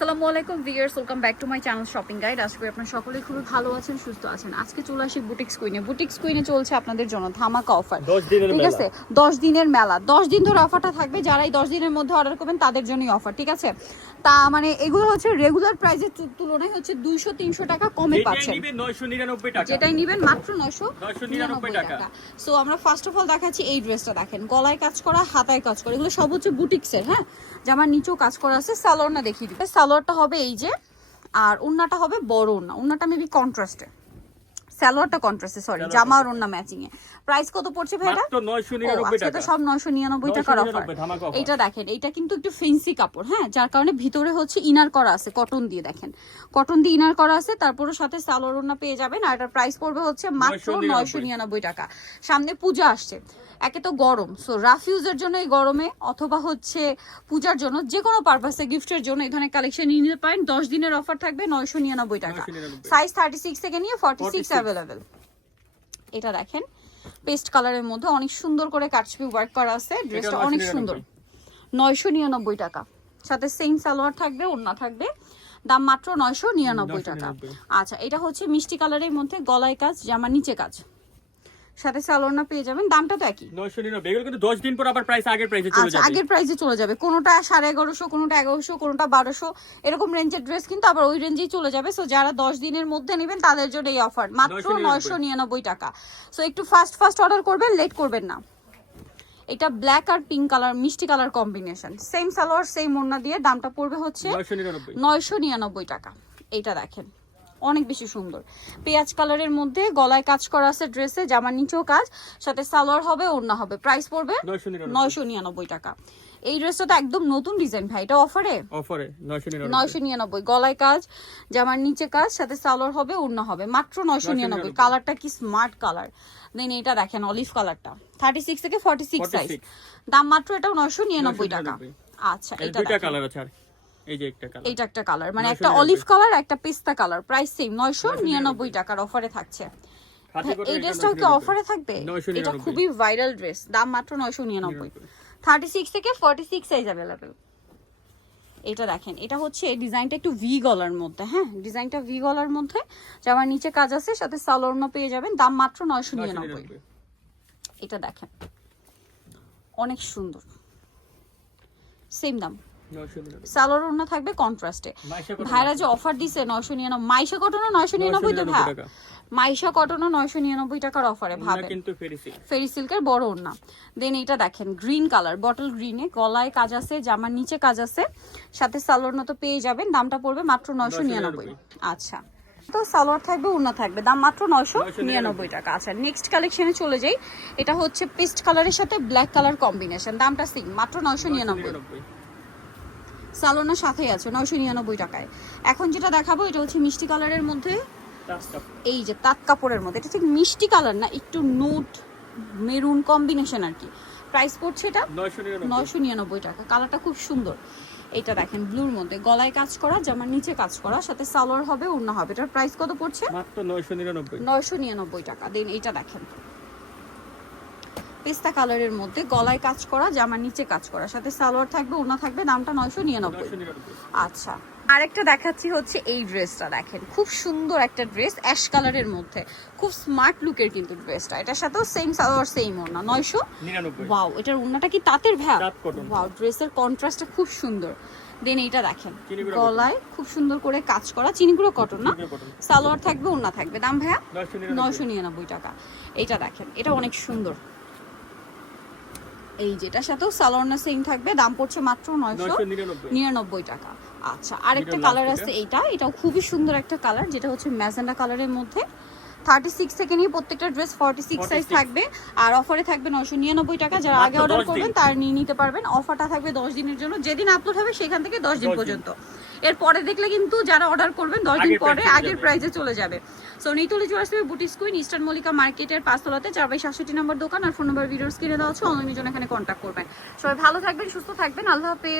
আসসালামু আলাইকুম viewers welcome back to my channel shopping guide. আশা করি আপনারা সকলেই খুবই ভালো আছেন সুস্থ আছেন। আজকে চলে আসি বুটিক্স কুইনে। বুটিক্স কুইনে চলছে আপনাদের জন্য ধামাকা অফার ঠিক আছে? দশ দিনের মেলা। দশ দিন ধরে অফারটা থাকবে যারা এই দশ দিনের মধ্যে অর্ডার করবেন তাদের জন্যই অফার ঠিক আছে? তা মানে এগুলো হচ্ছে রেগুলার প্রাইসের তুলনায় হচ্ছে দুইশো তিনশো টাকা কমে যেটাই পাচ্ছেন। নিবে 999 টাকা। যেটাই নিবেন মাত্র নয়শো 999 টাকা। সো আমরা ফার্স্ট অফ অল দেখাচ্ছি এই ড্রেসটা দেখেন। গলায় কাজ করা হাতায় কাজ করা এগুলো সব হচ্ছে বুটিক্সের হ্যাঁ? জামার নিচেও কাজ করা আছে সালোয়ারটা দেখিয়ে দিবে সালোয়ারটা হবে এই যে আর উন্নাটা হবে বড় উন্না। উন্নাটা মেবি কন্ট্রাস্টে সালোয়ারটা কন্ট্রাস্টে সরি জামা আর উন্না ম্যাচিং এ। প্রাইস কত পড়ছে ভাই এটা? মাত্র 999 আজকে তো সব নয়শো নিরানব্বই টাকার অফার 999। এইটা দেখেন এইটা কিন্তু একটু ফেন্সি কাপড় হ্যাঁ? যার কারণে ভিতরে হচ্ছে ইনার করা আছে কটন দিয়ে দেখেন। কটন দিয়ে ইনার করা আছে তারপরে সাথে সালোয়ার ওড়না পেয়ে যাবেন আর এটার প্রাইস পড়বে হচ্ছে মাত্র 999 নয়শো নিরানব্বই টাকা। সামনে পূজা আসছে। একে তো গরম। সো রাফ ইউজের জন্য এই গরমে অথবা হচ্ছে পূজার জন্য যে কোনো পারপাসে গিফটের জন্য এই ধরনের কালেকশন নিয়ে নিতে পারেন। দশ দিনের অফার থাকবে নয়শো নিরানব্বই টাকা। সাইজ থার্টি সিক্স থেকে নিয়ে ফর্টি সিক্স অ্যাভেলেবেল এটা দেখেন। পেস্ট কালারের মধ্যে অনেক সুন্দর করে কাটছবি ওয়ার্ক করা আছে। ড্রেসটা অনেক সুন্দর। নয়শো নিরানব্বই টাকা। সাথে সেম সালোয়ার থাকবে ওড়না থাকবে। দাম মাত্র নয়শো নিরানব্বই টাকা। আচ্ছা এটা হচ্ছে মিষ্টি কালারের মধ্যে গলায় কাজ জামার নিচে কাজ। সাথে সালোয়ারনা পেয়ে যাবেন দামটা তো একই। 999 এগুলো কিন্তু 10 দিন পর আবার প্রাইস আগের প্রাইসে চলে আচ্ছা যাবে। আগের প্রাইসে চলে যাবে। কোনোটা সাড়ে এগারোশো কোনোটা এগারোশো কোনোটা বারোশো এরকম রেঞ্জের ড্রেস কিন্তু আবার ওই রেঞ্জেই চলে যাবে। সো যারা দশ দিনের মধ্যে নেবেন তাদের জন্য এই অফার মাত্র 999 নয়শো নিরানব্বই টাকা। সো একটু ফাস্ট ফাস্ট অর্ডার করবেন লেট করবেন না। এটা ব্ল্যাক আর পিঙ্ক কালার মিষ্টি colour combination same salwar same ওড়না দিয়ে দামটা পড়বে হচ্ছে 999 নয়শো নিরানব্বই টাকা। এইটা দেখেন। অনেক বেশি সুন্দর। পেঁয়াজ কালারের মধ্যে গলায় কাজ করা আছে ড্রেসে জামার নিচেও কাজ সাথে সালোয়ার হবে ওড়না হবে। প্রাইস পড়বে নয়শো নিরানব্বই। টাকা। এই ড্রেসটা তো একদম নতুন ডিজাইন ভাই এটা অফারে? অফারে 999 নয়শো নিরানব্বই। গলায় কাজ জামার নিচে কাজ সাথে সালোয়ার হবে ওড়না হবে। মাত্র নয়শো নিরানব্বই। 999 কালারটা কি স্মার্ট কালার? দেন এটা দেখেন অলিভ কালারটা। থার্টি সিক্স থেকে ফর্টি সিক্স সাইজ দাম মাত্র এটাও নয়শো নিরানব্বই টাকা। আচ্ছা এটা দুইটা কালার আছে আর এই যে একটা কালার এইটা একটা কালার মানে একটা অলিভ কালার একটা পেস্তা কালার প্রাইস সেম নয়শো নিরানব্বই। টাকার অফারে থাকছে। এই এটা ড্রেসটাও কি অফারে থাকবে? এটা খুবই ভাইরাল ড্রেস দাম মাত্র নয়শো নিরানব্বই। থার্টি সিক্স থেকে ফর্টি সিক্স সাইজ অ্যাভেলেবেল এটা দেখেন এটা হচ্ছে ডিজাইনটা একটু ভি গলার মধ্যে হ্যাঁ? ডিজাইনটা ভি গলার মধ্যে জামার নিচে কাজ আছে সাথে সালোয়ারও পেয়ে যাবেন দাম মাত্র নয়শো নিরানব্বই। 999 এটা দেখেন অনেক সুন্দর। সেম দাম। 999 সালোয়ার ওড়না থাকবে কন্ট্রাস্টে ভাইরা যে অফার দিছে নয়শো নিরানব্বই মাইশা কটনও নয়শো নিরানব্বই তো ভাই মাইশা কটনও নয়শো নিরানব্বই টাকার অফারে কিন্তু ফেরি সিল্কের বড় ওড়না। দেন এটা দেখেন গ্রিন কালার বটল গ্রিনে গলায় কাজ আছে জামার নিচে কাজ আছে সাথে সালোয়ার তো পেয়ে যাবেন দামটা পড়বে মাত্র নয়শো নিরানব্বই। আচ্ছা। তো সালোয়ার থাকবে ওড়না থাকবে দাম মাত্র নয়শো নিরানব্বই। টাকা। আচ্ছা নেক্সট কালেকশনে চলে যাই। এটা হচ্ছে পেস্ট কালারের সাথে ব্ল্যাক কালার কম্বিনেশন দামটা সিং মাত্র নয়শো নিরানব্বই। 999 সালোনার সাথেই আছে নয়শো নিরানব্বই টাকায়। এখন যেটা দেখাবো এটা হচ্ছে মিষ্টি কালারের মধ্যে এই যে তাঁত কাপড়ের মধ্যে এটা ঠিক মিষ্টি কালার না একটু নোট মেরুন কম্বিনেশন আর কি। প্রাইস পড়ছে এটা নয়শো নিরানব্বই। টাকা কালারটা খুব সুন্দর। এটা দেখেন ব্লুর মধ্যে গলায় কাজ করা জামার নিচে কাজ করা সাথে সালোয়ার হবে ওড়না হবে। এটার প্রাইস কত পড়ছে? মাত্র 999 নয়শো নিরানব্বই টাকা। দেন এইটা দেখেন। পেস্তা কালারের মধ্যে গলায় কাজ করা জামার নিচে কাজ করা। সাথে সালোয়ার থাকবে ওনা থাকবে দামটা নয়শো নিরানব্বই। 999 আচ্ছা। আরেকটা দেখাচ্ছি হচ্ছে এই ড্রেসটা দেখেন। খুব সুন্দর একটা ড্রেস অ্যাশ কালারের মধ্যে। খুব স্মার্ট লুকের কিন্তু ড্রেসটা। এটার সাথেও সেম সালোয়ার সেম ওনা নয়শো? 99 ওয়াও এটার ওনাটা কি তাঁতের ভ্যা তাঁত cotton। ওয়াও ড্রেসের কন্ট্রাস্টটা খুব সুন্দর। দেন এইটা দেখেন। গলায় খুব সুন্দর করে কাজ করা। চিনিগুলো কটন না? সালোয়ার থাকবে ওনা থাকবে। দাম ভাইয়া? নয়শো নিরানব্বই। টাকা। এটা দেখেন এটা অনেক সুন্দর। এই যেটার সাথেও সালোয়ার সেম থাকবে দাম পড়ছে মাত্র নয়শো নিরানব্বই টাকা। আচ্ছা আরেকটা কালার আছে এইটা এটাও খুবই সুন্দর একটা কালার যেটা হচ্ছে ম্যাজেন্ডা কালারের মধ্যে। থার্টি সিক্স থেকে নিয়ে প্রত্যেকটা ড্রেস ফর্টি সিক্স সাইজ থাকবে। আর অফারে থাকবে নশো নিরানব্বই টাকা। যারা আগে অর্ডার করবেন তার নিয়ে নিতে পারবেন। অফারটা থাকবে দশ দিনের জন্য। যেদিন আপলোড হবে সেখান থেকে দশ দিন 10 দিন। পর্যন্ত। এর পরে দেখলে কিন্তু যারা অর্ডার করবেন দশ দিন পরে আগের। প্রাইসে চলে যাবে। সো নিতুলি আসবে বুটিস কুইন ইস্টার্ন মল্লিকা মার্কেটের পাঁচতলাতে চার বাই সাতষট্টি নম্বর দোকান। আর ফোন নম্বর ভিডিওস কিনে দেওয়া হচ্ছে অনলাইনের জন্য এখানে কন্ট্যাক্ট করবেন। সবাই ভালো থাকবেন সুস্থ থাকবেন। আল্লাহ হাফেজ।